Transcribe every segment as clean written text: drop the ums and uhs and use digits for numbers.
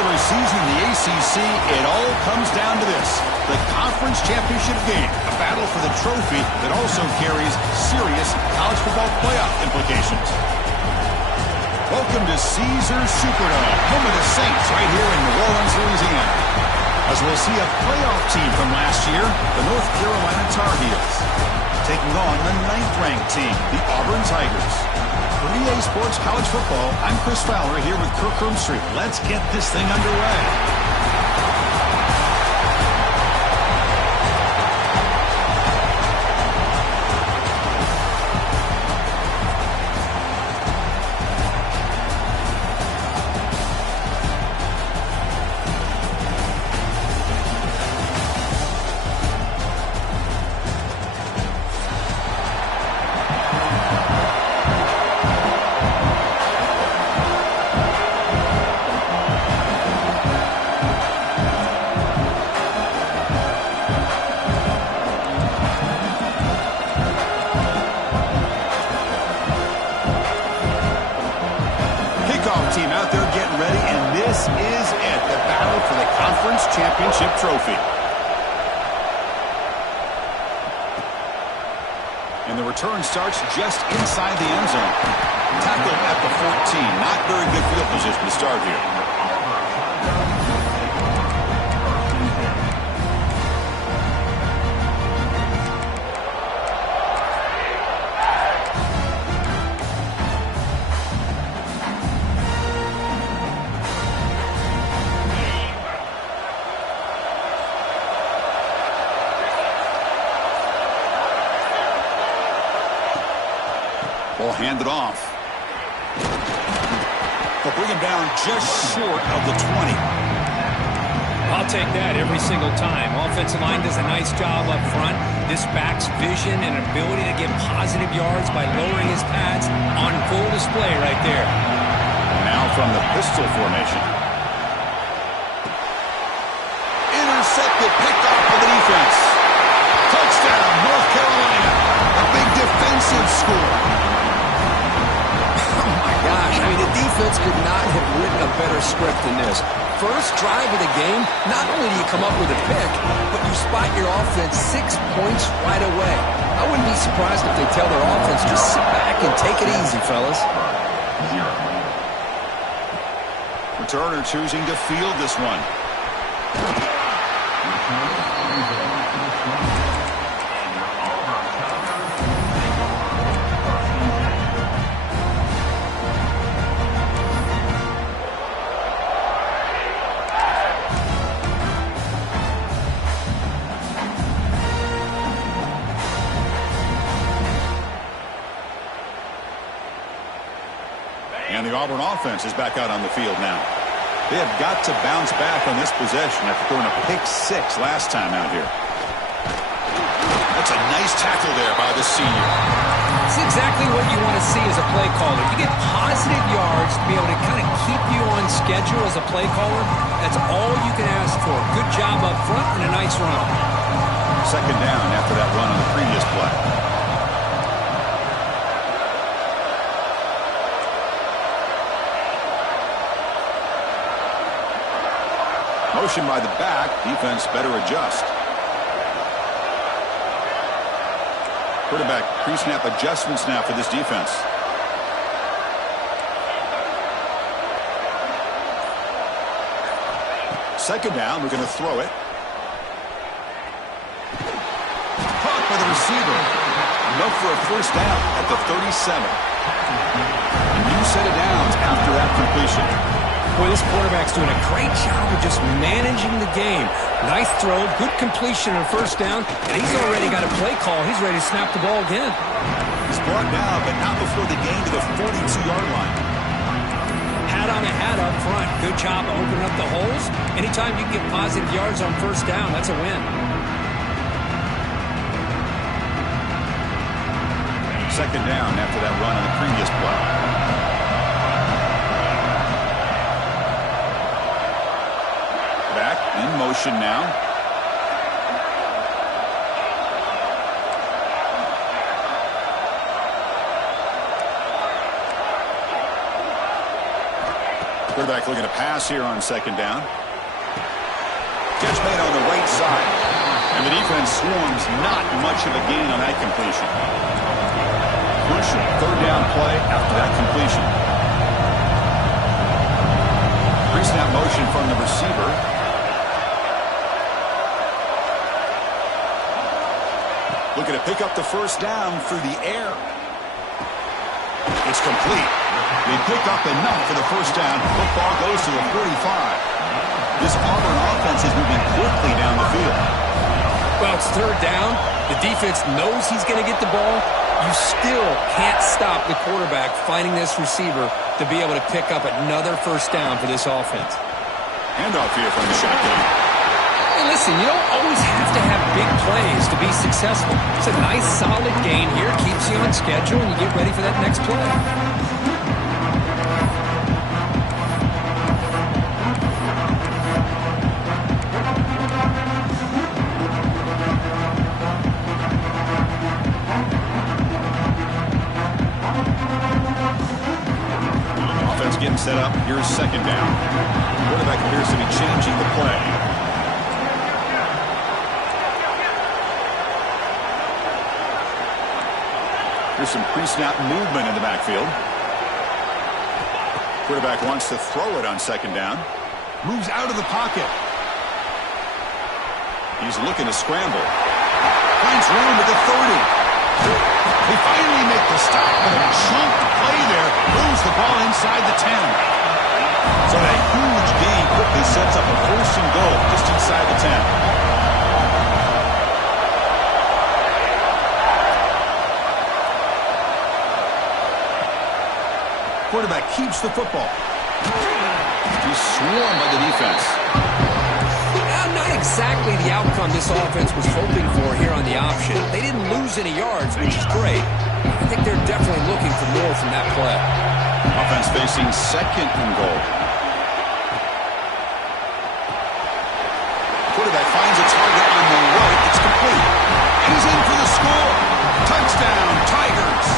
regular season in the ACC, it all comes down to this: the conference championship game, a battle for the trophy that also carries serious college football playoff implications. Welcome to Caesars Superdome, home of the Saints, right here in New Orleans, Louisiana. As we'll see a playoff team from last year, the North Carolina Tar Heels, taking on the 9th-ranked team, the Auburn Tigers. For EA Sports College Football, I'm Chris Fowler here with Kirk Herbstreit. Let's get this thing underway. Team out there getting ready, and this is it, the battle for the conference championship trophy. And the return starts just inside the end zone. Tackle at the 14. Not very good field position to start here. Ball handed off. They'll bring him down just short of the 20. I'll take that every single time. Offensive line does a nice job up front. This back's vision and ability to get positive yards by lowering his pads on full display right there. Now from the pistol formation. Intercepted, picked off by the defense. Touchdown, North Carolina. A big defensive score. Gosh, I mean, the defense could not have written a better script than this. First drive of the game, not only do you come up with a pick, but you spot your offense 6 points right away. I wouldn't be surprised if they tell their offense, just sit back and take it easy, fellas. Returner choosing to field this one. And the Auburn offense is back out on the field now. They have got to bounce back on this possession after throwing a pick 6 last time out here. That's a nice tackle there by the senior. It's exactly what you want to see as a play caller. You get positive yards to be able to kind of keep you on schedule as a play caller. That's all you can ask for. Good job up front and a nice run. Second down after that run on the previous play. Motion by the back. Defense better adjust. Quarterback pre-snap adjustments now for this defense. Second down. We're going to throw it. Caught by the receiver. Enough for a first down at the 37. A new set of downs after that completion. Boy, this quarterback's doing a great job of just managing the game. Nice throw, good completion on first down, and he's already got a play call. He's ready to snap the ball again. He's brought down, but not before the gain to the 42-yard line. Hat on a hat up front. Good job of opening up the holes. Anytime you can get positive yards on first down, that's a win. Second down after that run on the previous play. In motion now. Quarterback looking to pass here on second down. Catch made on the right side. And the defense swarms, not much of a gain on that completion. Crucial third down play after that completion. Pre-snap motion from the receiver. Looking to pick up the first down through the air. It's complete. They pick up enough for the first down. Football goes to the 45. This Auburn offense is moving quickly down the field. Well, it's third down. The defense knows he's going to get the ball. You still can't stop the quarterback finding this receiver to be able to pick up another first down for this offense. Handoff here from the shotgun. Hey, listen, you don't always have to have big plays to be successful. It's a nice, solid gain here. Keeps you on schedule, and you get ready for that next play. Getting set up. Here's second down. Quarterback appears to be changing the play. Here's some pre-snap movement in the backfield. Quarterback wants to throw it on second down. Moves out of the pocket. He's looking to scramble. Finds room at the 30. They finally make the stop, but a chunk play there moves the ball inside the 10. So that huge gain quickly sets up a first and goal just inside the 10. Quarterback keeps the football. He's swarmed by the defense. Not exactly the outcome this offense was hoping for here on the option. They didn't lose any yards, which is great. I think they're definitely looking for more from that play. Offense facing second and goal. Quarterback finds a target on the right. It's complete. He's in for the score. Touchdown, Tigers.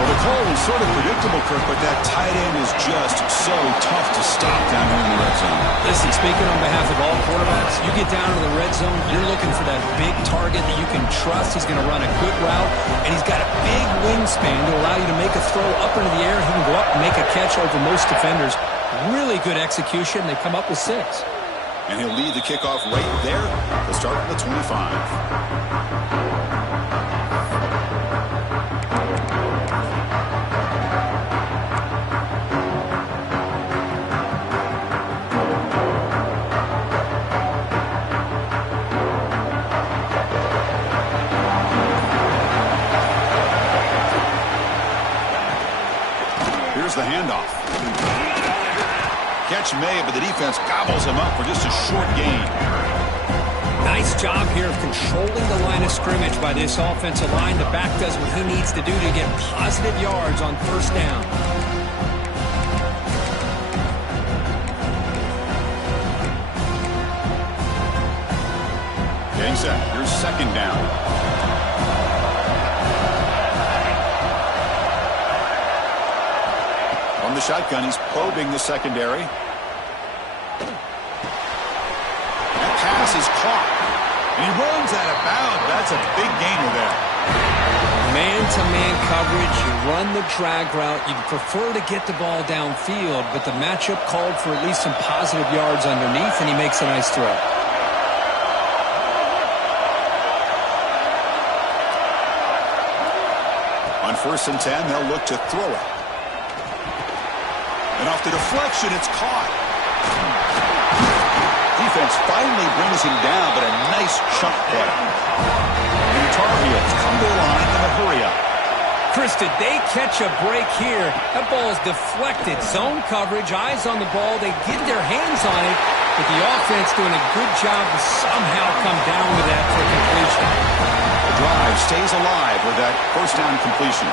Well, the call was sort of predictable, Kirk, but that tight end is just so tough to stop down here in the red zone. Listen, speaking on behalf of all quarterbacks, you get down to the red zone, you're looking for that big target that you can trust. He's going to run a good route, and he's got a big wingspan to allow you to make a throw up into the air. He can go up and make a catch over most defenders. Really good execution. They come up with 6. And he'll lead the kickoff right there to start at the 25. The handoff. Catch made, but the defense gobbles him up for just a short gain. Nice job here of controlling the line of scrimmage by this offensive line. The back does what he needs to do to get positive yards on first down. Getting set. Here's second down. From the shotgun, he's probing the secondary. That pass is caught. And he runs out of bounds. That's a big gainer there. Man-to-man coverage, you run the drag route. You'd prefer to get the ball downfield, but the matchup called for at least some positive yards underneath, and he makes a nice throw. On 1st and 10, they'll look to throw it. And off the deflection, it's caught. Defense finally brings him down, but a nice chunk play. And the Tar Heels come to the line in a hurry-up. Chris, did they catch a break here? That ball is deflected. Zone coverage, eyes on the ball. They get their hands on it, but the offense doing a good job to somehow come down with that for completion. The drive stays alive with that first down completion.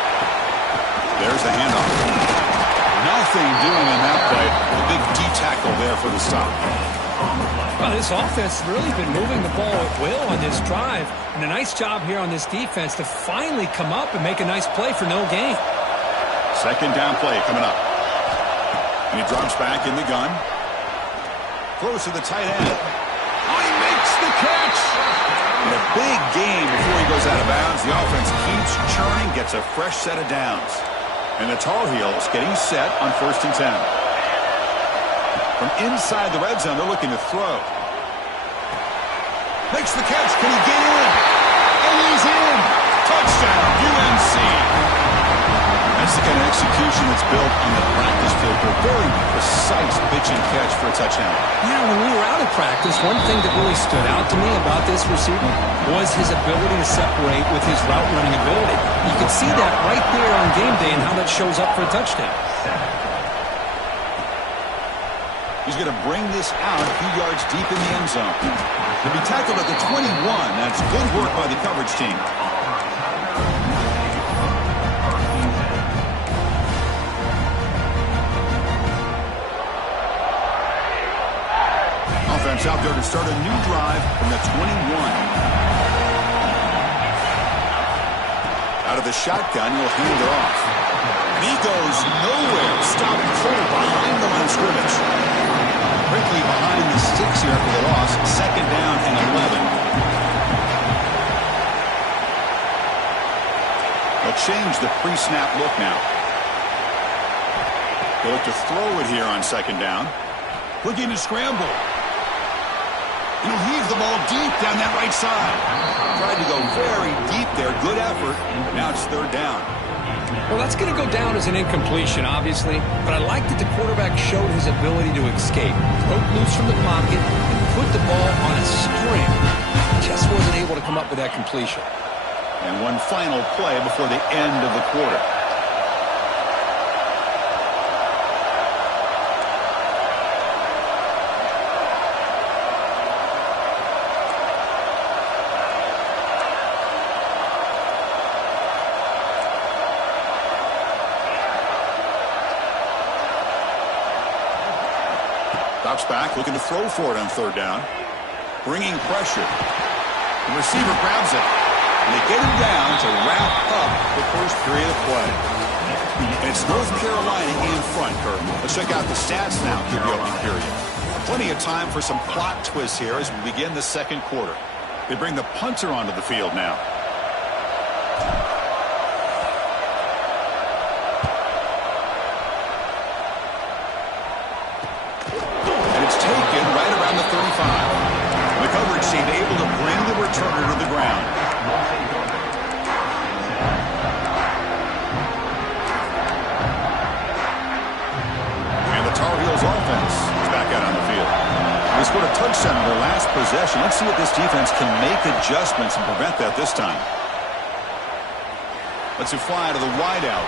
There's the handoff. Nothing doing in that play. The big D tackle there for the stop. Well, this offense has really been moving the ball at will on this drive. And a nice job here on this defense to finally come up and make a nice play for no gain. Second down play coming up. And he drops back in the gun. Throws to the tight end. Oh, he makes the catch! In a big game before he goes out of bounds, the offense keeps churning, gets a fresh set of downs. And the Tar Heels getting set on 1st and 10. From inside the red zone, they're looking to throw. Makes the catch. Can he get in? And he's in! Touchdown, UNC! That's the kind of execution that's built on the practice field for a very precise pitch and catch for a touchdown. Yeah, when we were out of practice, one thing that really stood out to me about this receiver was his ability to separate with his route running ability. You can see that right there on game day and how that shows up for a touchdown. He's going to bring this out a few yards deep in the end zone. To be tackled at the 21, that's good work by the coverage team. Offense out there to start a new drive from the 21. Out of the shotgun, he'll hand it off. And he goes nowhere. Stopped cold behind the line of scrimmage. Quickly behind the 6 here for the loss. 2nd down and 11. They'll change the pre-snap look now. They look to throw it here on 2nd down. Looking to scramble. He'll heave the ball deep down that right side. Tried to go very deep there. Good effort. Now it's 3rd down. Well, that's going to go down as an incompletion, obviously, but I like that the quarterback showed his ability to escape, broke loose from the pocket, and put the ball on a string. Just wasn't able to come up with that completion. And one final play before the end of the quarter. Drops back, looking to throw for it on 3rd down. Bringing pressure. The receiver grabs it. And they get him down to wrap up the first period of play. And it's North Carolina in front, Kurt. Let's check out the stats now through the opening period. Plenty of time for some plot twists here as we begin the 2nd quarter. They bring the punter onto the field now. Right around the 35. The coverage team able to bring the returner to the ground. And the Tar Heels offense is back out on the field. They scored a touchdown in their last possession. Let's see if this defense can make adjustments and prevent that this time. Let's it fly to the wideout.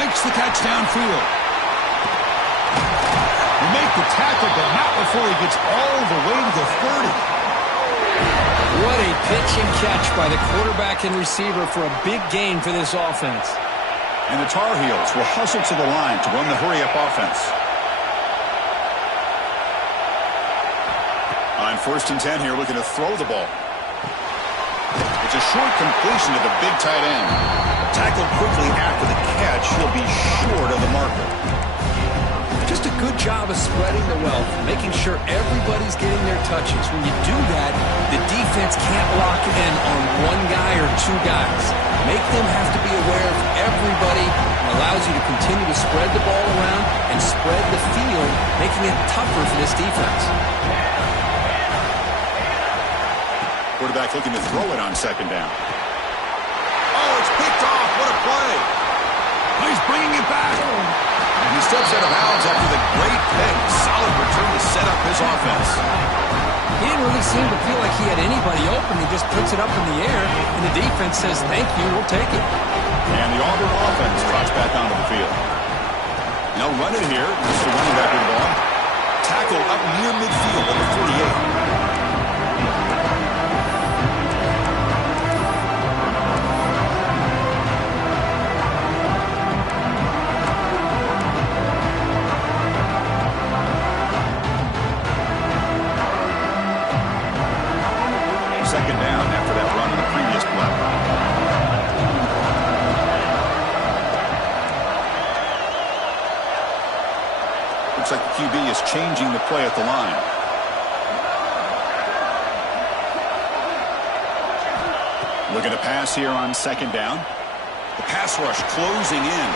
Makes the catch downfield. Make the tackle, but not before he gets all the way to the 30. What a pitch and catch by the quarterback and receiver for a big gain for this offense. And the Tar Heels will hustle to the line to run the hurry-up offense. On 1st and 10 here, looking to throw the ball. It's a short completion to the big tight end. Tackled quickly after the catch, he'll be short of the marker. Just a good job of spreading the wealth, making sure everybody's getting their touches. When you do that, the defense can't lock in on one guy or 2 guys. Make them have to be aware of everybody. It allows you to continue to spread the ball around and spread the field, making it tougher for this defense. Quarterback looking to throw it on 2nd down. Oh, it's picked off. What a play. He's bringing it back. And he steps out of bounds after the great pick. Solid return to set up his offense. He didn't really seem to feel like he had anybody open. He just puts it up in the air, and the defense says, thank you, we'll take it. And the Auburn offense trots back onto the field. Now run it here. This is the running back with the ball. Tackle up near midfield at the 48. Second down after that run on the previous play. Looks like the QB is changing the play at the line. Looking to pass here on second down. The pass rush closing in.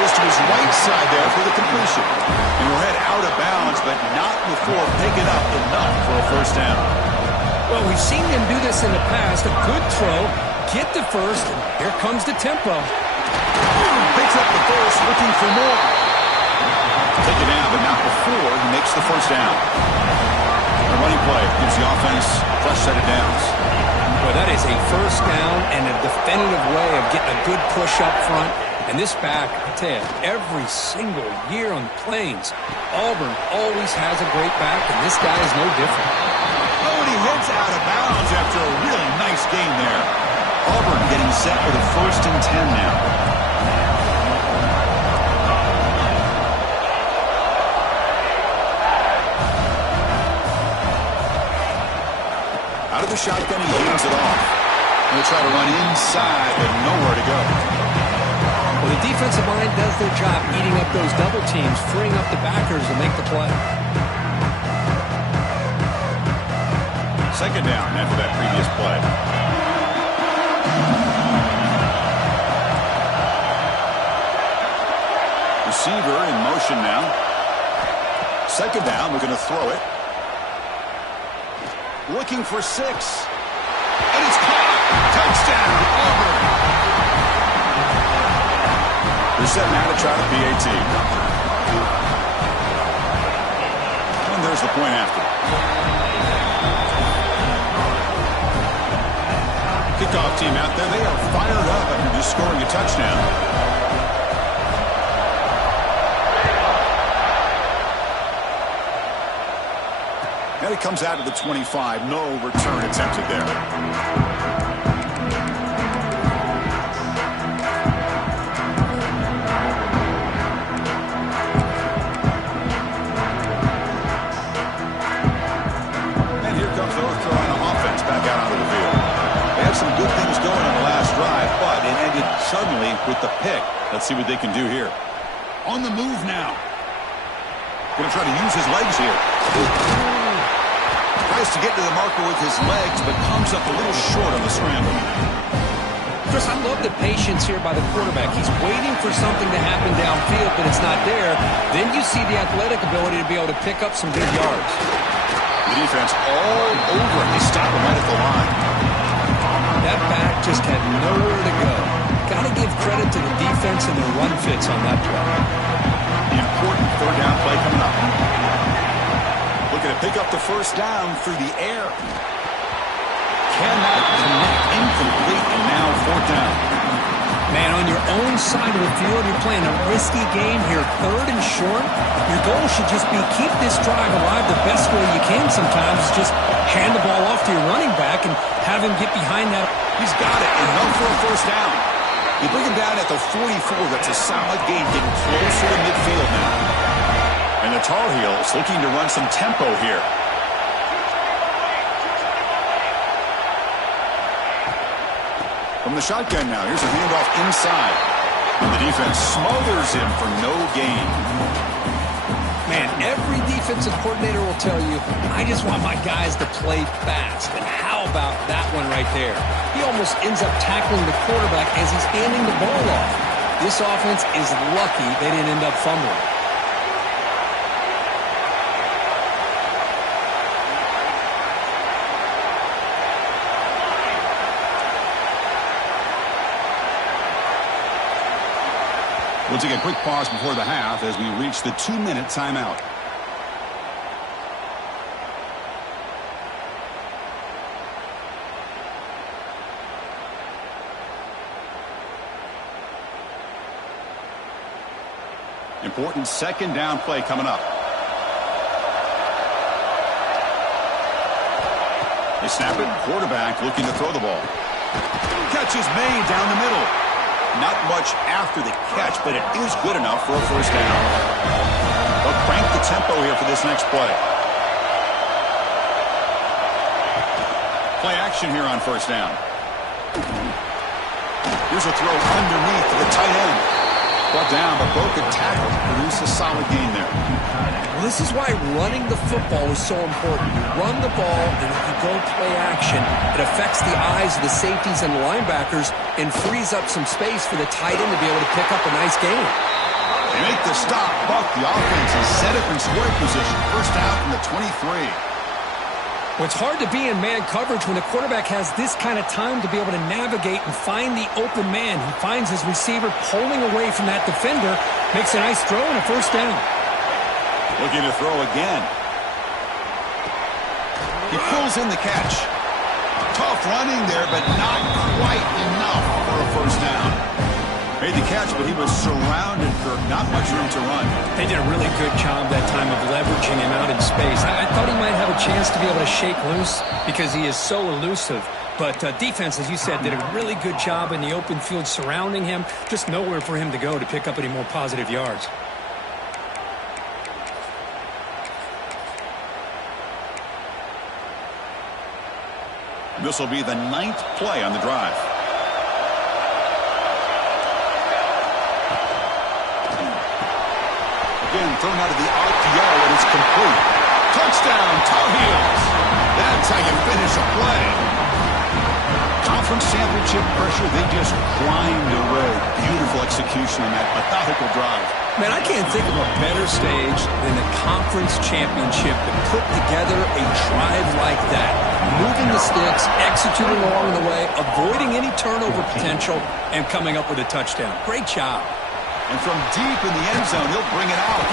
Goes to his right side there for the completion. And he'll head out of bounds, but not before picking up enough for a first down. Well, we've seen him do this in the past. A good throw, get the first, and here comes the tempo. Picks up the first, looking for more. Take it down, but not before he makes the first down. The running play gives the offense a fresh set of downs. Well, that is a first down and a definitive way of getting a good push up front. And this back, I tell you, every single year on the Plains, Auburn always has a great back, and this guy is no different. Oh, and he heads out of bounds after a really nice gain there. Auburn getting set for the 1st and 10 now. Out of the shotgun, he hands it off. He'll try to run inside, but nowhere to go. Well, the defensive line does their job eating up those double teams, freeing up the backers to make the play. Second down after that previous play. Receiver in motion now. Second down, we're going to throw it. Looking for 6. And it's caught. Touchdown, Auburn. They're setting out to try the PAT. And there's the point after. Kickoff team out there. They are fired up after just scoring a touchdown. And it comes out to the 25. No return attempted there. And here comes North Carolina offense back out onto the field. They had some good things going on the last drive, but it ended suddenly with the pick. Let's see what they can do here. On the move now. Going to try to use his legs here. Tries to get to the marker with his legs, but comes up a little short on the scramble. Chris, I love the patience here by the quarterback. He's waiting for something to happen downfield, but it's not there. Then you see the athletic ability to be able to pick up some big yards. The defense all over him. They stop him right at the line. That back just had nowhere to go. Got to give credit to the defense and their run fits on that play. The important third down play coming up. Looking to pick up the first down through the air. Cannot connect. Incomplete, and now 4th down. Man, on your own side of the field, you're playing a risky game here, 3rd and short. Your goal should just be keep this drive alive the best way you can sometimes. Just hand the ball off to your running back and have him get behind that. He's got it. Enough for a first down. You bring him down at the 44. That's a solid gain, getting closer to midfield now. And the Tar Heels looking to run some tempo here. From the shotgun now, here's a handoff inside. And the defense smothers him for no gain. Man, every defensive coordinator will tell you, I just want my guys to play fast. And how about that one right there? He almost ends up tackling the quarterback as he's handing the ball off. This offense is lucky they didn't end up fumbling. We'll take a quick pause before the half as we reach the 2-minute timeout. Important second down play coming up. They snap it. Quarterback looking to throw the ball. Catch is made down the middle. Not much after the catch, but it is good enough for a first down. They'll crank the tempo here for this next play. Play action here on first down. Here's a throw underneath to the tight end. Brought down, but broke a tackle. Produce a solid gain there. This is why running the football is so important. You run the ball, and if you go play action, it affects the eyes of the safeties and the linebackers and frees up some space for the tight end to be able to pick up a nice gain. They make the stop, but the offense is set up in scoring position. First down from the 23. Well, it's hard to be in man coverage when the quarterback has this kind of time to be able to navigate and find the open man. He finds his receiver pulling away from that defender, makes a nice throw and a first down. Looking to throw again. He pulls in the catch. Tough running there, but not quite enough for a first down. Made the catch, but he was surrounded, Kirk. Not much room to run. They did a really good job that time of leveraging him out in space. I thought he might have a chance to be able to shake loose because he is so elusive. But defense, as you said, did a really good job in the open field surrounding him. Just nowhere for him to go to pick up any more positive yards. This will be the 9th play on the drive. Again, thrown out of the RPO, and it's complete. Touchdown, Tar Heels. That's how you finish a play. Conference championship pressure, they just climbed away. Beautiful execution on that methodical drive. Man, I can't think of a better stage than the conference championship to put together a drive like that. Moving the sticks, executing along the way, avoiding any turnover potential, and coming up with a touchdown. Great job. And from deep in the end zone, he'll bring it out.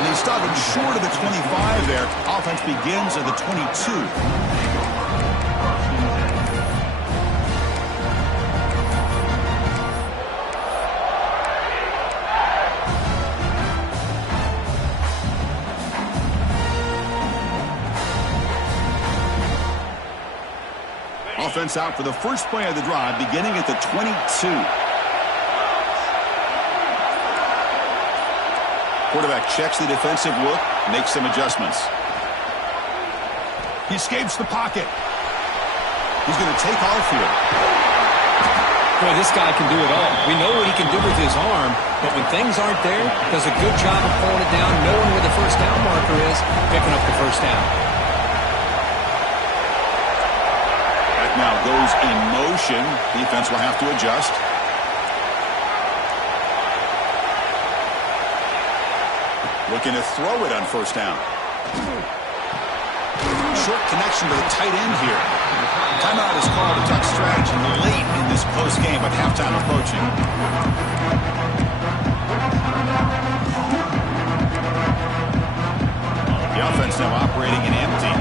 And they stop it short of the 25 there. Offense begins at the 22. Offense out for the first play of the drive, beginning at the 22. Quarterback checks the defensive look, makes some adjustments. He escapes the pocket. He's going to take off here. Boy, this guy can do it all. We know what he can do with his arm, but when things aren't there, does a good job of pulling it down, knowing where the first down marker is, picking up the first down. That now goes in motion. Defense will have to adjust. Looking to throw it on first down. Short connection to the tight end here. Timeout is called to talk strategy late in this postgame, but halftime approaching. The offense now operating in empty.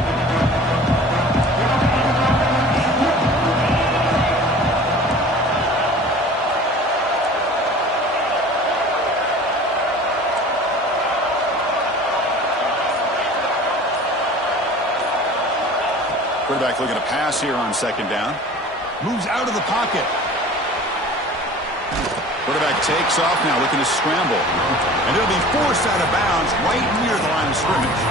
Quarterback looking to pass here on second down. Moves out of the pocket. Quarterback takes off now, looking to scramble. And it'll be forced out of bounds right near the line of scrimmage.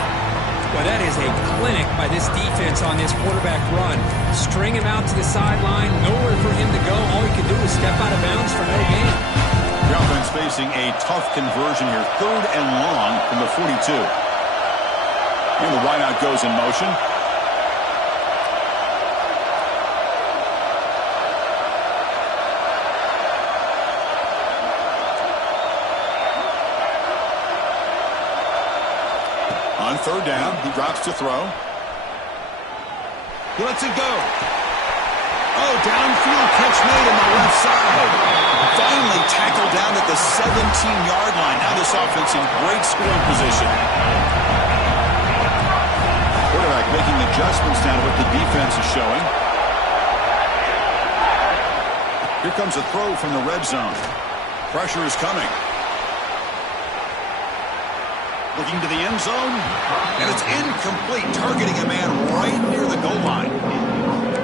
Well, that is a clinic by this defense on this quarterback run. String him out to the sideline, nowhere for him to go. All he can do is step out of bounds for no gain. The offense facing a tough conversion here. 3rd and long from the 42. And the wideout goes in motion. On 3rd down, he drops to throw. He lets it go. Oh, downfield catch made on the left side. Finally tackled down at the 17-yard line. Now this offense in great scoring position. Quarterback making adjustments down to what the defense is showing. Here comes a throw from the red zone. Pressure is coming. Looking to the end zone, and it's incomplete, targeting a man right near the goal line.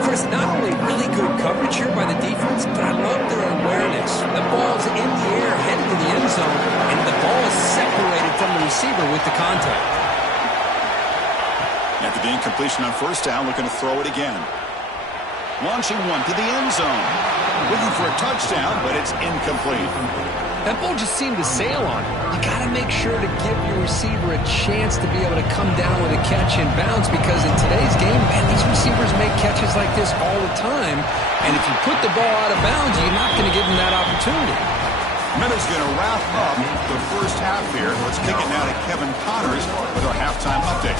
Chris, not only really good coverage here by the defense, but I love their awareness. The ball's in the air, headed to the end zone, and the ball is separated from the receiver with the contact. After the incompletion on first down, looking to throw it again. Launching one to the end zone. Looking for a touchdown, but it's incomplete. That ball just seemed to sail on him. You got to make sure to give your receiver a chance to be able to come down with a catch and bounce, because in today's game, man, these receivers make catches like this all the time. And if you put the ball out of bounds, you're not going to give them that opportunity. Minutes going to wrap up the first half here. Let's kick it now to Kevin Connors with our halftime update.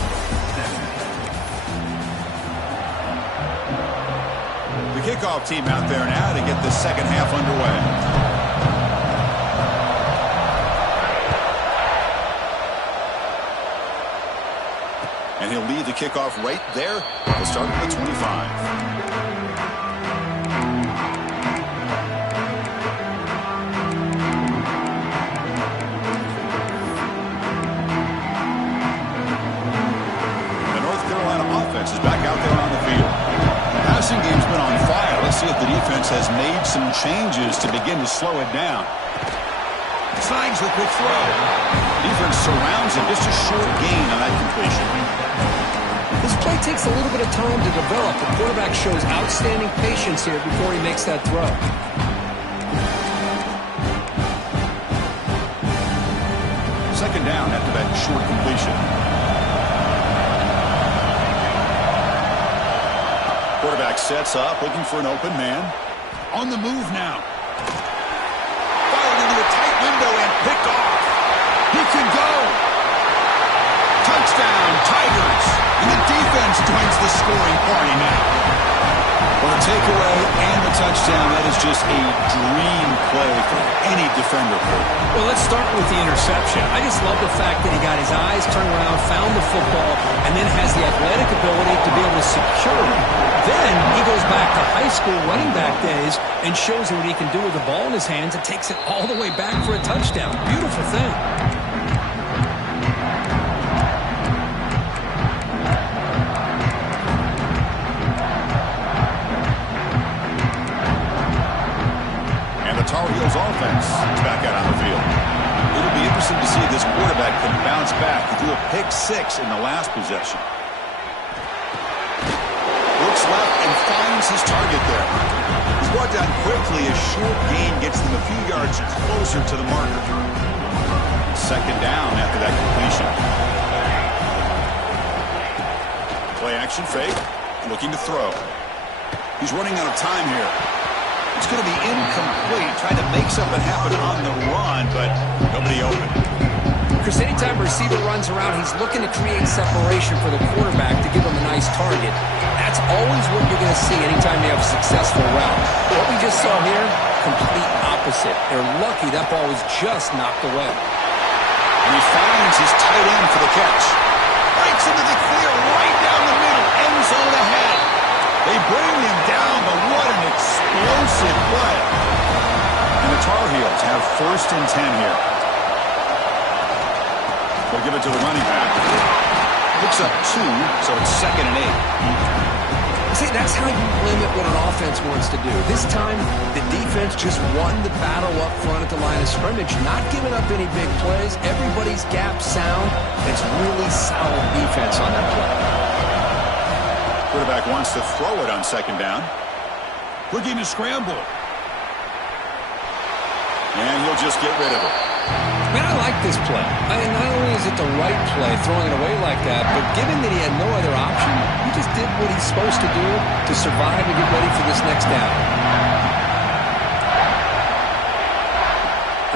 The kickoff team out there now to get the second half underway. And he'll lead the kickoff right there. He'll start at the 25. The North Carolina offense is back out there on the field. The passing game's been on fire. Let's see if the defense has made some changes to begin to slow it down. Signs the quick throw. Defense surrounds him. Just a short gain on that completion. This play takes a little bit of time to develop. The quarterback shows outstanding patience here before he makes that throw. Second down after that short completion. Quarterback sets up, looking for an open man. On the move now. Fired into a tight window and picked off. He can go. Touchdown, Tigers. And the defense joins the scoring party now. Well, the takeaway and the touchdown, that is just a dream play for any defender. Well, let's start with the interception. I just love the fact that he got his eyes turned around, found the football, and then has the athletic ability to be able to secure it. Then he goes back to high school running back days and shows you what he can do with the ball in his hands and takes it all the way back for a touchdown. Beautiful thing. Tar Heels offense is back out on the field. It'll be interesting to see if this quarterback can bounce back. He threw a pick six in the last possession. Looks left and finds his target there. He's brought down quickly. A short gain gets them a few yards closer to the marker. Second down after that completion. Play action fake. Looking to throw. He's running out of time here. It's going to be incomplete, trying to make something happen on the run, but nobody open. Chris, anytime a receiver runs around, he's looking to create separation for the quarterback to give him a nice target. That's always what you're going to see anytime you have a successful route. What we just saw here, complete opposite. They're lucky that ball was just knocked away. And he finds his tight end for the catch. Breaks into the clear, right down the middle, end zone ahead. They bring him down, but what an explosive play. And the Tar Heels have 1st and 10 here. They'll give it to the running back. Picks up 2, so it's 2nd and 8. See, that's how you limit what an offense wants to do. This time, the defense just won the battle up front at the line of scrimmage, not giving up any big plays. Everybody's gap sound. It's really solid defense on that play. Quarterback wants to throw it on 2nd down. Looking to scramble. And he'll just get rid of it. Man, I like this play. I mean, not only is it the right play, throwing it away like that, but given that he had no other option, he just did what he's supposed to do to survive and get ready for this next down.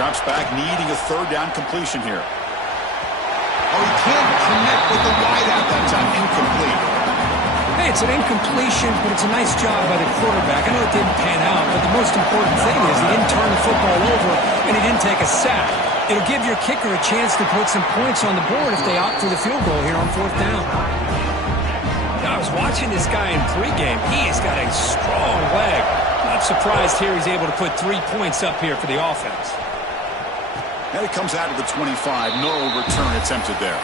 Drops back, needing a 3rd down completion here. Oh, he can't connect with the wideout that time. Incomplete. Hey, it's an incompletion, but it's a nice job by the quarterback. I know it didn't pan out, but the most important thing is he didn't turn the football over and he didn't take a sack. It'll give your kicker a chance to put some points on the board if they opt for the field goal here on 4th down. Now, I was watching this guy in pregame. He has got a strong leg. Not surprised here he's able to put 3 points up here for the offense. And it comes out of the 25. No return attempted there.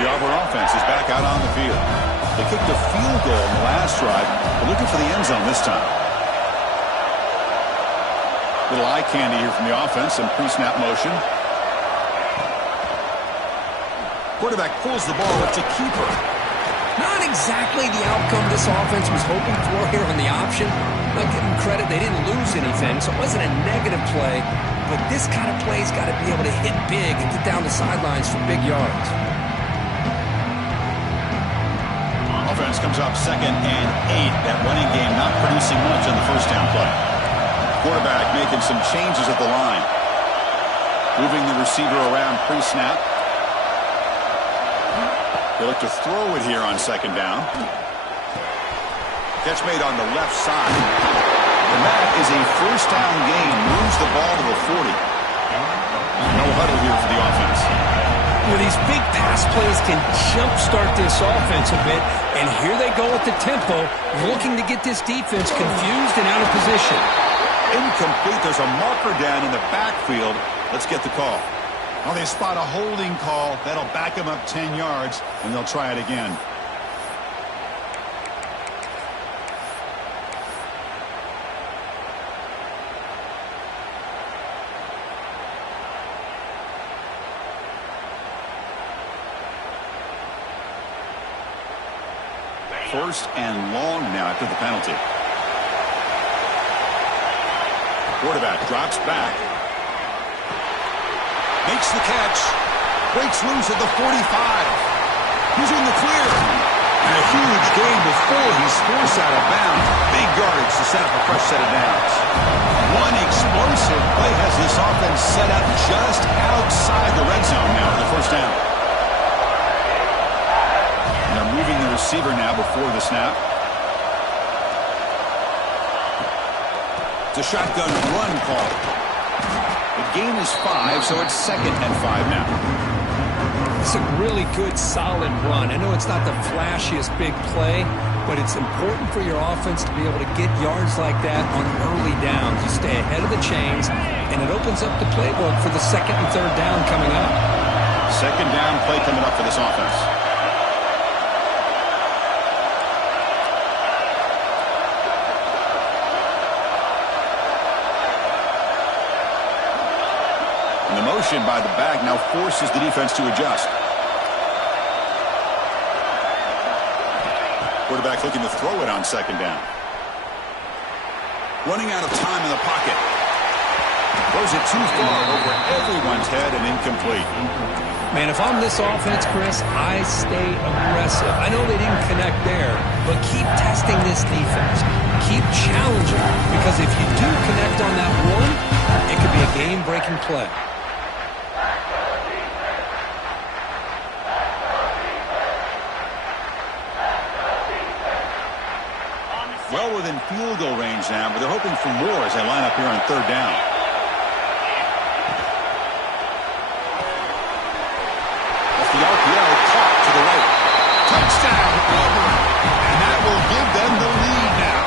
The Auburn offense is back out on the field. They kicked a field goal in the last drive. They're looking for the end zone this time. Little eye candy here from the offense. Some pre-snap motion. Quarterback pulls the ball up to keeper. Not exactly the outcome this offense was hoping for here on the option. I'll give them credit, they didn't lose anything, so it wasn't a negative play. But this kind of play's got to be able to hit big and get down the sidelines for big yards. Offense comes up 2nd and 8. That running game not producing much on the first down play. Quarterback making some changes at the line. Moving the receiver around pre-snap. They look to throw it here on 2nd down. Catch made on the left side. And that is a first down gain. Moves the ball to the 40. No huddle here for the offense. Well, these big pass plays can jumpstart this offense a bit. And here they go at the tempo, looking to get this defense confused and out of position. Incomplete. There's a marker down in the backfield. Let's get the call. Well, they spot a holding call. That'll back them up 10 yards, and they'll try it again. First and long now after the penalty. Quarterback drops back. Makes the catch. Breaks loose at the 45. He's in the clear. And a huge gain before he's forced out of bounds. Big yardage to set up a fresh set of downs. One explosive play has this offense set up just outside the red zone now for the first down. And they're moving the receiver now before the snap. It's a shotgun run call. The gain is 5, so it's 2nd and 5 now. It's a really good, solid run. I know it's not the flashiest big play, but it's important for your offense to be able to get yards like that on early downs. You stay ahead of the chains, and it opens up the playbook for the 2nd and 3rd down coming up. 2nd down play coming up for this offense. The motion by the back now forces the defense to adjust. Quarterback looking to throw it on 2nd down. Running out of time in the pocket. Throws it too far over everyone's head and incomplete. Man, if I'm this offense, Chris, I stay aggressive. I know they didn't connect there, but keep testing this defense. Keep challenging, because if you do connect on that one, it could be a game-breaking play. Well within field goal range now, but they're hoping for more as they line up here on 3rd down. Off the RPO, caught to the right. Touchdown, Auburn. And that will give them the lead now.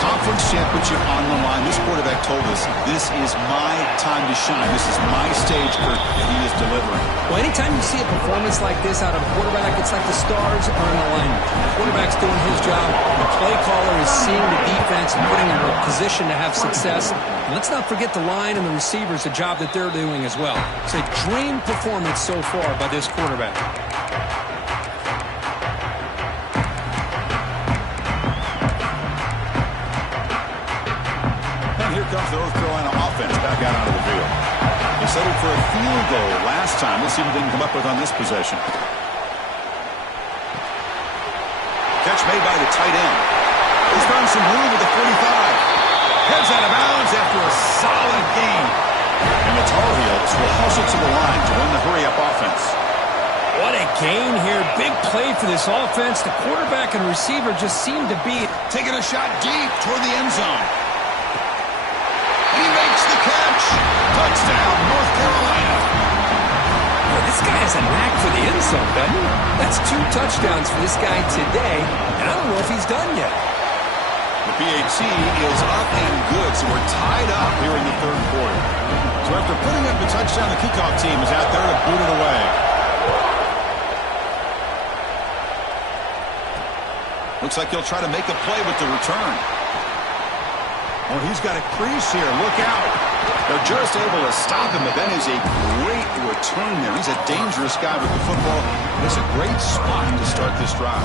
Conference championship on the line. This quarterback told us, this is my time to shine. This is my stage, Kirk, and he is delivering. Well, anytime you see a performance like this out of a quarterback, it's like the stars are in alignment. The quarterback's doing his job. The play caller is seeing the defense and putting them in a position to have success. And let's not forget the line and the receivers, the job that they're doing as well. It's a dream performance so far by this quarterback. Here comes the North Carolina offense back out onto the field. They settled for a field goal last time. Let's see what they can come up with on this possession. Catch made by the tight end. He's found some room with the 45. Heads out of bounds after a solid gain. And the Tar Heels will hustle to the line to run the hurry-up offense. What a gain here. Big play for this offense. The quarterback and receiver just seem to be taking a shot deep toward the end zone. He makes the catch. Touchdown, North Carolina. Well, this guy has a knack for the end zone, doesn't he? That's 2 touchdowns for this guy today, and I don't know if he's done yet. The PAT is up and good, so we're tied up here in the 3rd quarter. So after putting up the touchdown, the kickoff team is out there to boot it away. Looks like he'll try to make a play with the return. Oh, he's got a crease here. Look out. They're just able to stop him, but that is a great return there. He's a dangerous guy with the football. It's a great spot to start this drive.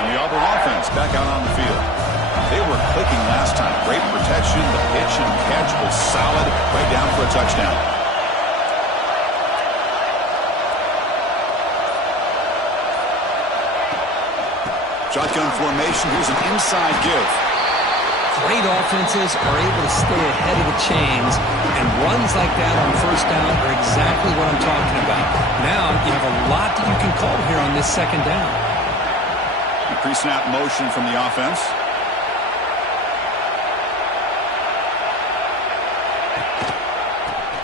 And the Auburn offense back out on the field. They were clicking last time. Great protection. The pitch and catch was solid. Right down for a touchdown. Shotgun formation. Here's an inside give. Great offenses are able to stay ahead of the chains, and runs like that on first down are exactly what I'm talking about. Now you have a lot that you can call here on this second down. Pre-snap motion from the offense.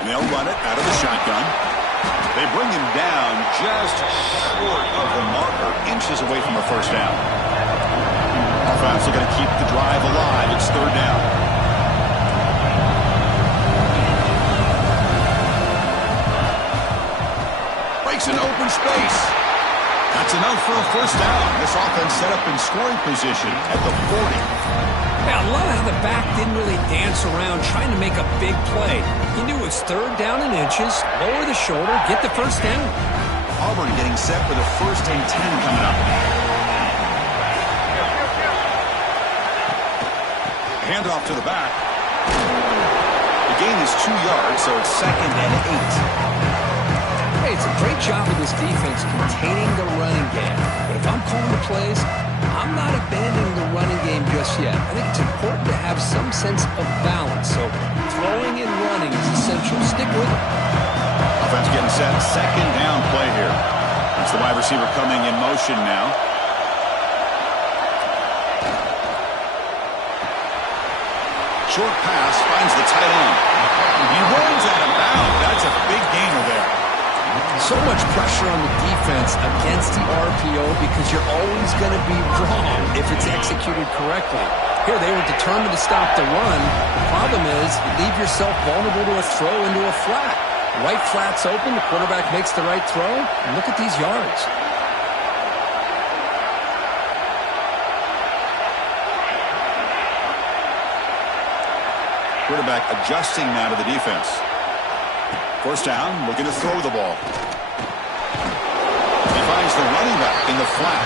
And they'll run it out of the shotgun. They bring him down just short of the marker, inches away from a first down. Offense are going to keep the drive alive. It's third down. Breaks an open space. That's enough for a first down. This offense set up in scoring position at the 40. Yeah, I love how the back didn't really dance around trying to make a big play. He knew it was third down in inches, lower the shoulder, get the first down. Auburn getting set for the 1st and 10 coming up. Handoff to the back. The gain is 2 yards, so it's 2nd and 8. Hey, it's a great job of this defense containing the running game. But if I'm calling the plays, I'm not abandoning the running game just yet. I think it's important to have some sense of balance. So throwing and running is essential. Stick with it. Offense getting set. 2nd down play here. That's the wide receiver coming in motion now. Short pass finds the tight end. He runs out of bounds. That's a big gainer there. So much pressure on the defense against the RPO because you're always going to be wrong if it's executed correctly. Here, they were determined to stop the run. The problem is you leave yourself vulnerable to a throw into a flat. Right flat's open. The quarterback makes the right throw. And look at these yards. Quarterback adjusting now to the defense. First down, looking to throw the ball. He finds the running back in the flat.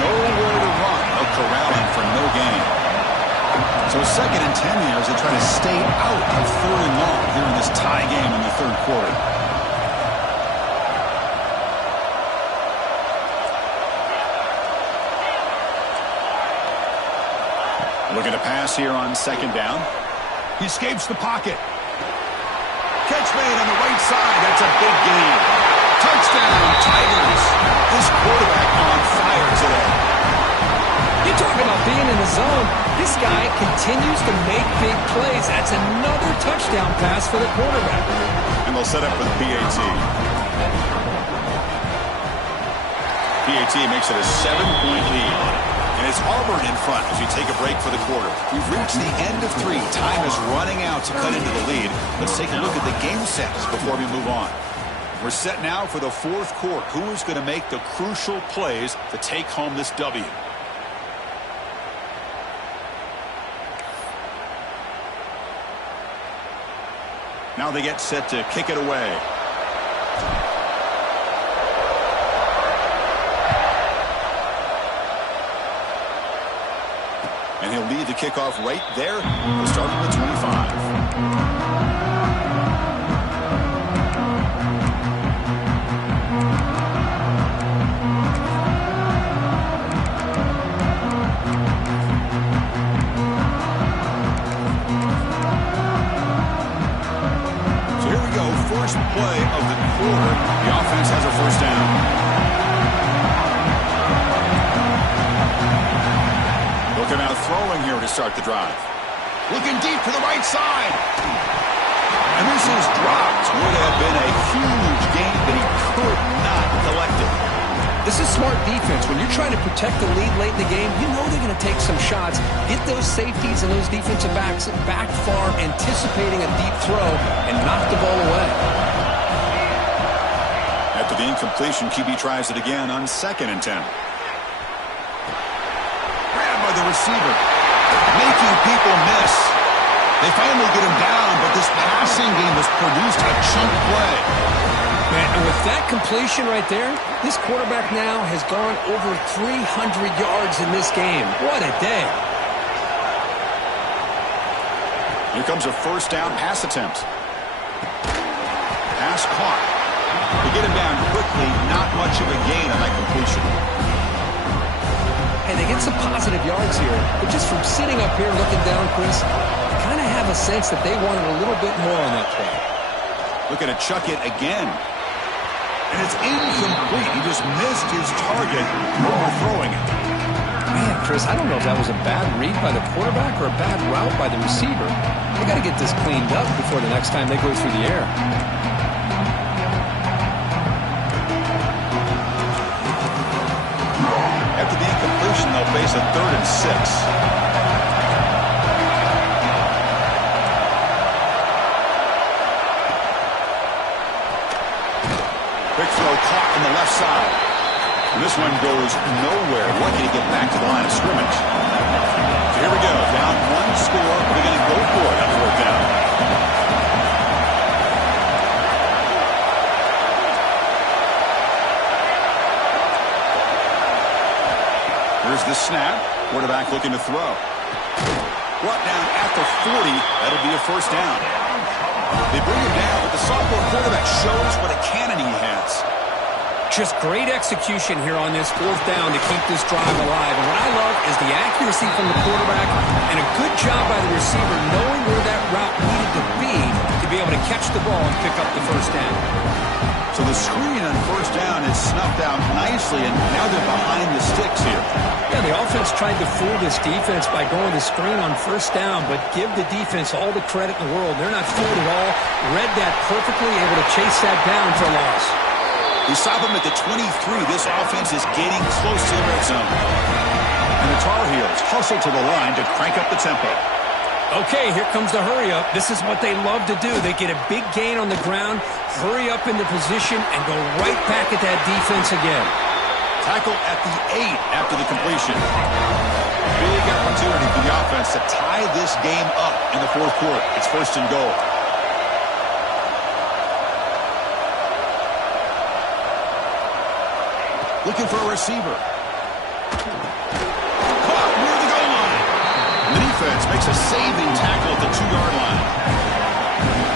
Nowhere to run. No corralling for no gain. So 2nd and 10 here as they try to stay out of 3rd and long here in this tie game in the 3rd quarter. Looking to pass here on 2nd down. He escapes the pocket. Catch made on the right side. That's a big gain. Touchdown, Tigers. This quarterback on fire today. You talk about being in the zone. This guy continues to make big plays. That's another touchdown pass for the quarterback. And they'll set up for the PAT. PAT makes it a 7-point lead. And it's Auburn in front as we take a break for the quarter. We've reached the end of 3. Time is running out to cut into the lead. Let's take a look at the game sets before we move on. We're set now for the 4th quarter. Who is going to make the crucial plays to take home this W? Now they get set to kick it away. And he'll lead the kickoff right there. He'll start from the 25. So here we go. First play of the quarter. The offense has a first down. Looking out throwing here to start the drive. Looking deep to the right side. And this is dropped. Would have been a huge gain, but he could not collect it. This is smart defense. When you're trying to protect the lead late in the game, you know they're going to take some shots. Get those safeties and those defensive backs back far, anticipating a deep throw, and knock the ball away. After the incompletion, QB tries it again on 2nd and 10. Grabbed by the receiver. Making people miss. They finally get him down, but this passing game has produced a chunk play. Man, and with that completion right there, this quarterback now has gone over 300 yards in this game. What a day. Here comes a first down pass attempt. Pass caught. They get him down quickly, not much of a gain on that completion. Hey, they get some positive yards here, but just from sitting up here looking down, Chris, I kind of have a sense that they wanted a little bit more on that play. Looking to chuck it again. And it's incomplete. He just missed his target overthrowing it. Man, Chris, I don't know if that was a bad read by the quarterback or a bad route by the receiver. They got to get this cleaned up before the next time they go through the air. After the incompletion, they'll face a 3rd and 6. Quick throw caught on the left side. And this one goes nowhere. Lucky to get back to the line of scrimmage. So here we go. Down 1 score. We're going to go for it on 4th down. Here's the snap. Quarterback looking to throw. Brought down at the 40. That'll be a first down. They bring him down, but the sophomore quarterback shows what a cannon he has. Just great execution here on this 4th down to keep this drive alive. And what I love is the accuracy from the quarterback and a good job by the receiver knowing where that route needed to be able to catch the ball and pick up the first down. So the screen on first down is snuffed out nicely, and now they're behind the sticks here. Yeah, the offense tried to fool this defense by going to screen on first down, but give the defense all the credit in the world. They're not fooled at all. Read that perfectly, able to chase that down for a loss. They stop him at the 23. This offense is getting close to the red zone. And the Tar Heels hustle to the line to crank up the tempo. Okay, here comes the hurry up. This is what they love to do. They get a big gain on the ground, hurry up into position, and go right back at that defense again. Tackle at the 8 after the completion. Big opportunity for the offense to tie this game up in the 4th quarter. It's 1st and goal. Looking for a receiver. Caught near the goal line. The defense makes a saving tackle at the 2-yard line.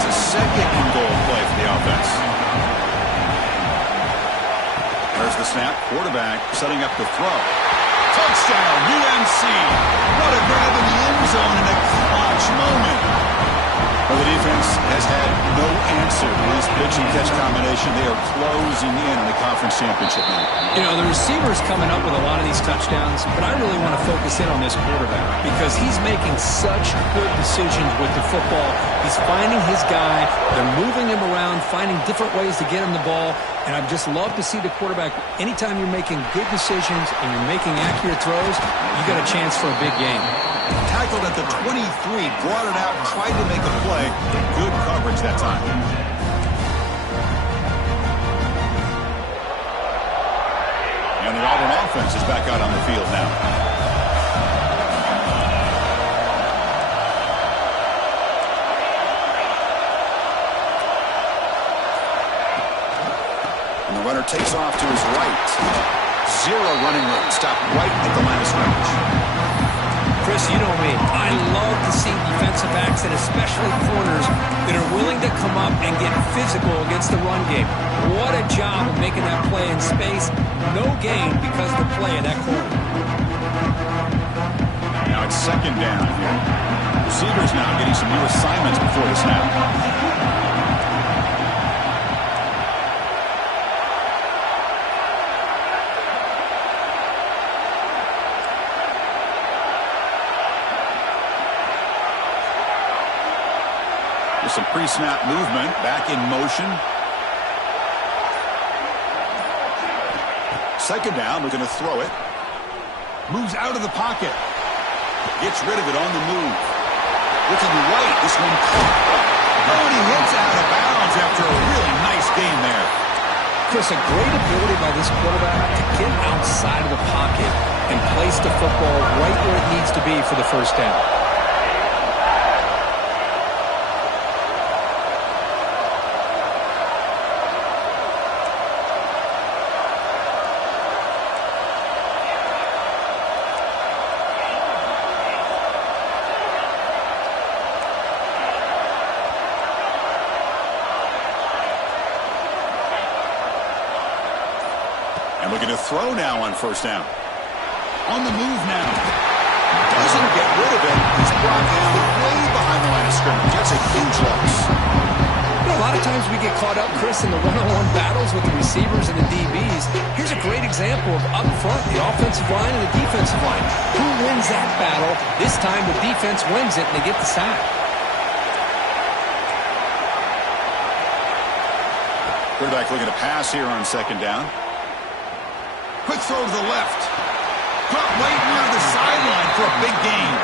It's a 2nd and goal play for the offense. There's the snap. Quarterback setting up the throw. Touchdown, UNC. What a grab in the end zone in a clutch moment. Well, the defense has had no answer to this pitch and catch combination. They are closing in on the conference championship now. You know, the receiver's coming up with a lot of these touchdowns, but I really want to focus in on this quarterback because he's making such good decisions with the football. He's finding his guy. They're moving him around, finding different ways to get him the ball. And I'd just love to see the quarterback, anytime you're making good decisions and you're making accurate throws, you got a chance for a big game. Tackled at the 23, brought it out, tried to make a play. Good coverage that time. And the Auburn offense is back out on the field now. And the runner takes off to his right. Zero running room. Stopped right at the line of scrimmage. Chris, you know me. I love to see defensive backs and especially corners that are willing to come up and get physical against the run game. What a job of making that play in space. No gain because of the play of that corner. Now it's 2nd down here. Receivers now getting some new assignments before the snap. Some pre-snap movement, back in motion. 2nd down, looking to throw it. Moves out of the pocket. Gets rid of it on the move. Looking right, this one caught. Oh, and he hits out of bounds after a really nice game there. Chris, a great ability by this quarterback to get outside of the pocket and place the football right where it needs to be for the first down. And looking to throw now on first down. On the move now. Doesn't get rid of it. He's brought down way behind the line of scrimmage. That's a huge loss. You know, a lot of times we get caught up, Chris, in the one-on-one battles with the receivers and the DBs. Here's a great example of up front, the offensive line and the defensive line. Who wins that battle? This time the defense wins it and they get the sack. Quarterback looking to pass here on second down. Quick throw to the left. Caught right near the sideline for a big gain.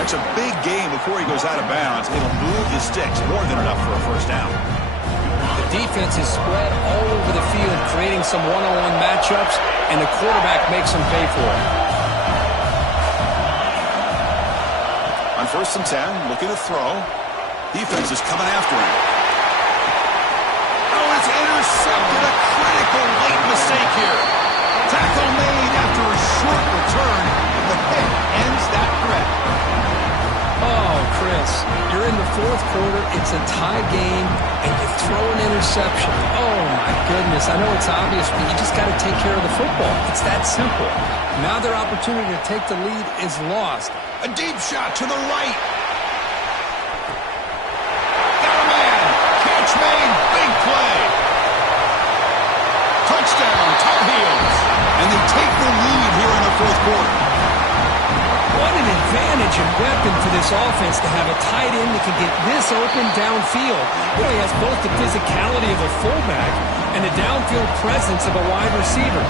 That's a big gain before he goes out of bounds. It'll move the sticks. More than enough for a first down. The defense is spread all over the field, creating some one-on-one matchups, and the quarterback makes them pay for it. On first and 10, looking to throw. Defense is coming after him. Oh, it's intercepted. A critical late mistake here. Tackle made after a short return. The hit ends that threat. Oh, Chris, you're in the fourth quarter. It's a tie game, and you throw an interception. Oh, my goodness. I know it's obvious, but you just got to take care of the football. It's that simple. Now their opportunity to take the lead is lost. A deep shot to the right. Got a man. Catch made. Big play. Touchdown, Tar Heels. And they take the lead here in the fourth quarter. What an advantage and weapon for this offense to have a tight end that can get this open downfield. You know, he has both the physicality of a fullback and the downfield presence of a wide receiver.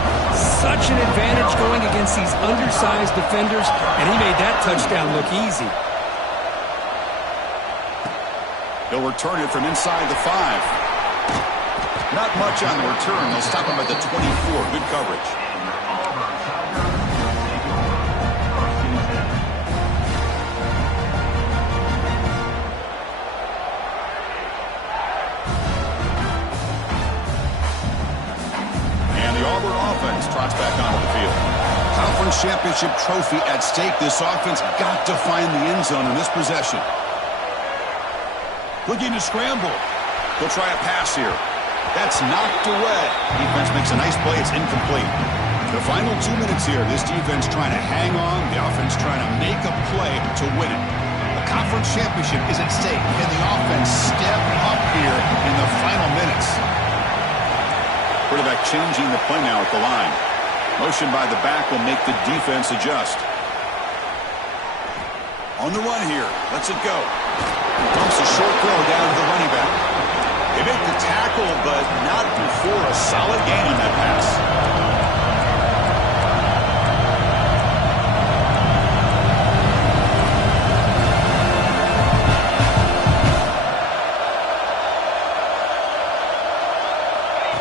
Such an advantage going against these undersized defenders, and he made that touchdown look easy. They'll return it from inside the 5. Not much on the return. They'll stop him at the 24. Good coverage. And the Auburn offense trots back onto the field. Conference championship trophy at stake. This offense got to find the end zone in this possession. Looking to scramble. He'll try a pass here. That's knocked away. Defense makes a nice play. It's incomplete. The final 2 minutes here. This defense trying to hang on. The offense trying to make a play to win it. The conference championship is at stake. Can the offense step up here in the final minutes? Quarterback changing the play now at the line. Motion by the back will make the defense adjust. On the run here. Lets it go. Dumps a short throw down to the running back. They make the tackle, but not before a solid gain on that pass.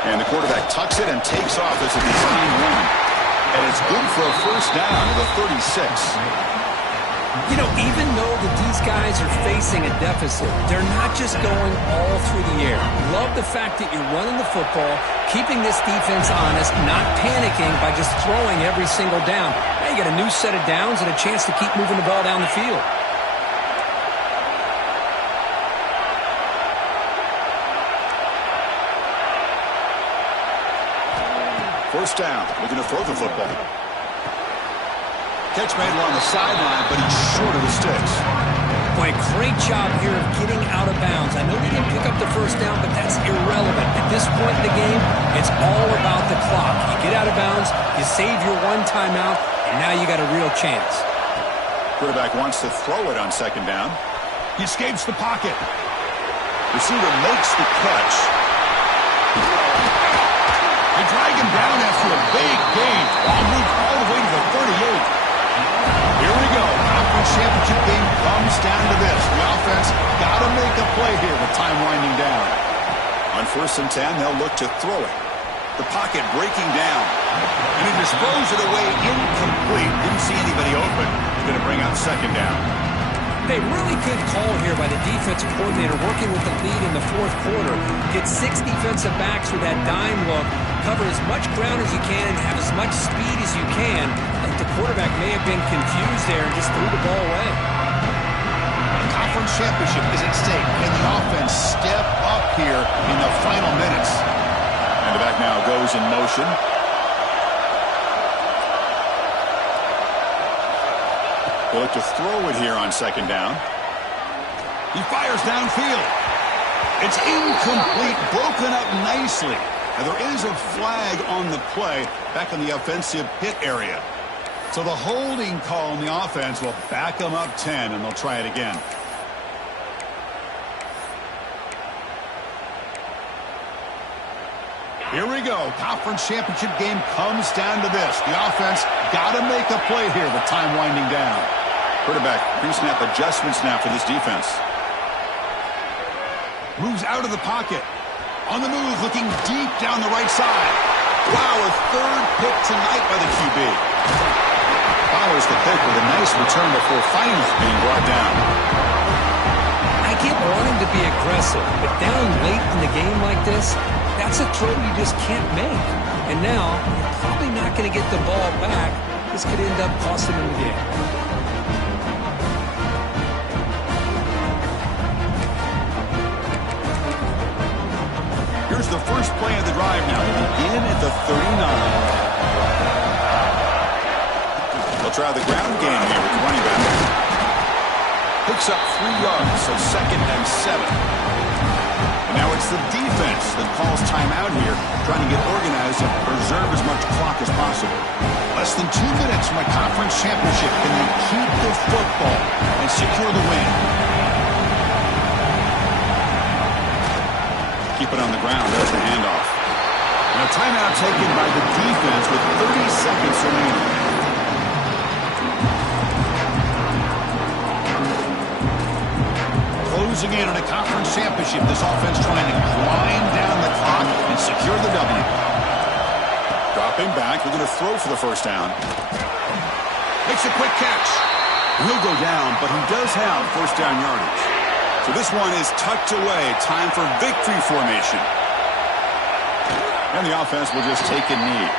And the quarterback tucks it and takes off as a design run. And it's good for a first down to the 36. You know, even though that these guys are facing a deficit, they're not just going all through the air. Love the fact that you're running the football, keeping this defense honest, not panicking by just throwing every single down. Now you got a new set of downs and a chance to keep moving the ball down the field. First down, looking to throw the football. Catch made along the sideline, but he's short of the sticks. Boy, great job here of getting out of bounds. I know they didn't pick up the first down, but that's irrelevant. At this point in the game, it's all about the clock. You get out of bounds, you save your one timeout, and now you got a real chance. Quarterback wants to throw it on second down. He escapes the pocket. Receiver makes the catch. They drag him down after a big gain. Ball moved all the way to the 38. Here we go. Conference championship game comes down to this. The offense got to make a play here with time winding down. On first and 10, they'll look to throw it. The pocket breaking down. And he throws it away incomplete. see anybody open. He's going to bring up second down. Hey, really good call here by the defensive coordinator working with the lead in the fourth quarter. Get 6 defensive backs with that dime look, cover as much ground as you can, and have as much speed as you can. I think the quarterback may have been confused there and just threw the ball away. The conference championship is at stake. Can the offense step up here in the final minutes? And the back now goes in motion. They'll look to throw it here on second down. He fires downfield. It's incomplete, broken up nicely. Now there is a flag on the play back in the offensive hit area. So the holding call on the offense will back them up 10, and they'll try it again. Here we go. Conference championship game comes down to this. The offense got to make a play here with time winding down. Quarterback pre-snap adjustments now for this defense. Moves out of the pocket. On the move, looking deep down the right side. Wow, a third pick tonight by the QB. Follows the pick with a nice return before finally being brought down. I get wanting to be aggressive, but down late in the game like this, that's a throw you just can't make. And now, you're probably not going to get the ball back. This could end up costing him the game. Here's the first play of the drive now. They begin at the 39. They'll try the ground game here with the running back. Picks up 3 yards, so 2nd and 7. And now it's the defense that calls timeout here, trying to get organized and preserve as much clock as possible. Less than 2 minutes from a conference championship. Can they keep the football and secure the win? Keep it on the ground. There's the handoff. Now timeout taken by the defense with 30 seconds remaining. Closing in on a conference championship, this offense trying to grind down the clock and secure the W. Dropping back. We're going to throw for the first down. Makes a quick catch. He'll go down, but he does have first down yardage. So this one is tucked away. Time for victory formation. And the offense will just take a knee.